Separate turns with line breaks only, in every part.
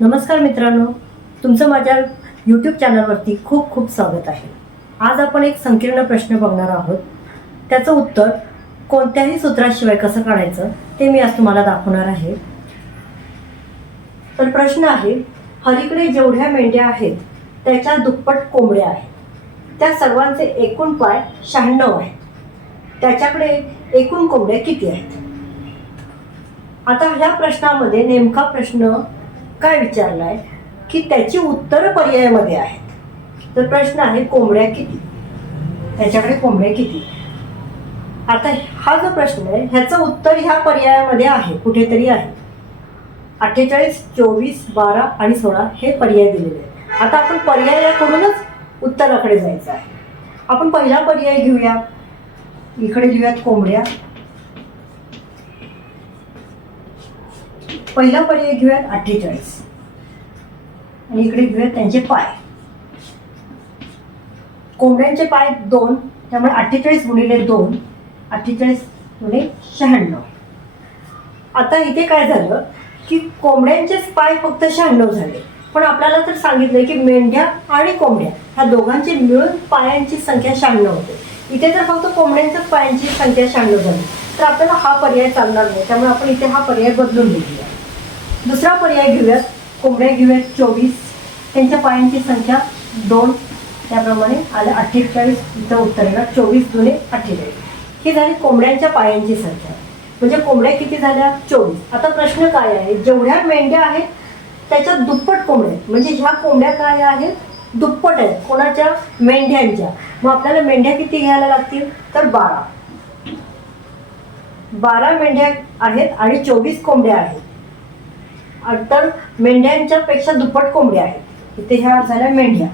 नमस्कार मित्रांनो तुमचं माझ्या यूट्यूब चॅनलवरती खूप खूप स्वागत आहे. आज आपण एक संकीर्ण प्रश्न बघणार आहोत. त्याचं उत्तर कोणत्याही सूत्राशिवाय कसं काढायचं ते मी आज तुम्हाला दाखवणार आहे. तर प्रश्न आहे हरीकडे जेवढ्या मेंढ्या आहेत त्याच्या दुप्पट कोंबड्या आहेत. त्या सर्वांचे एकूण पाय शहाण्णव आहेत. त्याच्याकडे एकूण कोंबड्या किती आहेत? आता ह्या प्रश्नामध्ये नेमका प्रश्न काय विचारलाय? की त्याची उत्तरं पर्यायामध्ये आहेत. तर प्रश्न आहे कोंबड्या किती? त्याच्याकडे कोंबड्या किती? आता हा जो प्रश्न आहे ह्याचं उत्तर ह्या पर्यायामध्ये आहे कुठेतरी आहे. अठ्ठेचाळीस चोवीस बारा आणि सोळा हे पर्याय दिलेले आहेत. आता आपण पर्यायाकडूनच उत्तराकडे जायचं आहे. आपण पहिला पर्याय घेऊया. इकडे लिहूयात कोंबड्या. पहिला पर्याय घेऊयात अठ्ठेचाळीस. आणि इकडे घेऊयात त्यांचे पाय. कोंबड्यांचे पाय दोन त्यामुळे अठ्ठेचाळीस गुणिले दोन अठ्ठेचाळीस गुणे शहाण्णव. आता इथे काय झालं की कोंबड्यांचेच पाय फक्त शहाण्णव झाले. पण आपल्याला तर सांगितलं की मेंढ्या आणि कोंबड्या ह्या दोघांची मिळून पायांची संख्या शहाण्णव होते. इथे जर फक्त कोंबड्यांच्याच पायांची संख्या शहाण्णव झाली तर आपल्याला हा पर्याय चालणार नाही. त्यामुळे आपण इथे हा पर्याय बदलून लिहूया दुसरा पर्याय घेऊयात. कोंबड्या घेऊयात चोवीस. त्यांच्या पायांची संख्या दोन. त्याप्रमाणे आलं अठ्ठेचाळीस. इथं उत्तर येणार चोवीस जुने अठ्ठेचाळीस. ही झाली कोंबड्यांच्या पायांची संख्या. म्हणजे कोंबड्या किती झाल्या? चोवीस. आता प्रश्न काय आहे? जेवढ्या मेंढ्या आहेत त्याच्यात दुप्पट कोंबड्या आहेत. म्हणजे ह्या कोंबड्या काय आहेत? दुप्पट आहेत. कोणाच्या? मेंढ्यांच्या. मग आपल्याला मेंढ्या किती घ्यायला लागतील? तर बारा. बारा मेंढ्या आहेत आणि चोवीस कोंबड्या आहेत. तर मेंढ्यांच्या पेक्षा दुप्पट कोंबड्या आहेत. इथे ह्या झाल्या मेंढ्या.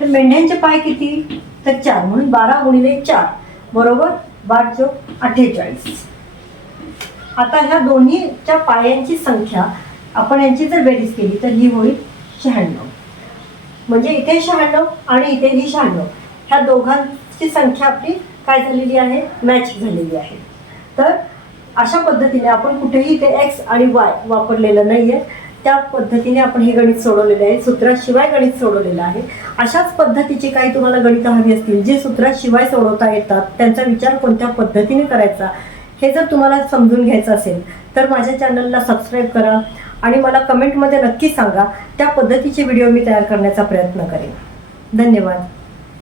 तर मेंढ्यांचे पाय किती? तर चार. म्हणून बारा गुणिले चार. बरोबर बार अठ्ठेचाळीस. आता ह्या दोन्हीच्या पायांची संख्या आपण यांची जर बेरीज केली तर ही होईल शहाण्णव. म्हणजे इथे शहाण्णव आणि इथे ही शहाण्णव. ह्या दोघांची संख्या आपली काय झालेली आहे? मॅच झालेली आहे. तर अशा पद्धतीने आपण कुठेही ते एक्स आणि वाय वापरलेलं नाही आहे त्या पद्धतीने आपण हे गणित सोडवलेलं आहे. सूत्राशिवाय गणित सोडवलेलं आहे. अशाच पद्धतीची काही तुम्हाला गणितं हवी असतील जे सूत्राशिवाय सोडवता येतात त्यांचा विचार कोणत्या पद्धतीने करायचा हे जर तुम्हाला समजून घ्यायचं असेल तर माझ्या चॅनलला सबस्क्राईब करा आणि मला कमेंटमध्ये नक्की सांगा. त्या पद्धतीचे व्हिडिओ मी तयार करण्याचा प्रयत्न करेन. धन्यवाद.